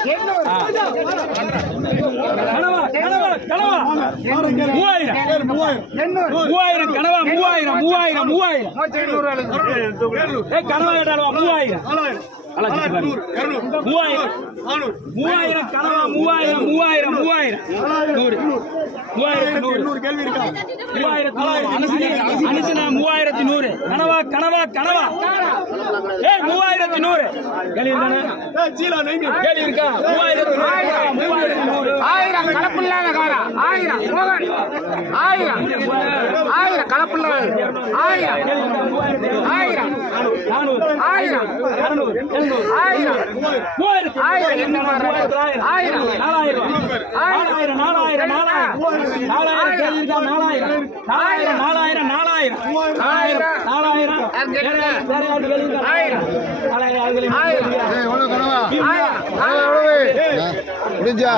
கனவா 3000 கனவா கேட்டாலும் 3000 கனவா 3000 3100 கனவா கனவா கனவா 3100 கேள்வி இருக்கா 3100 1000 கலப்பில்லாத காரா 1000 மோகன் 1000 கலப்பில்லாத 1000 முடிஞ்சா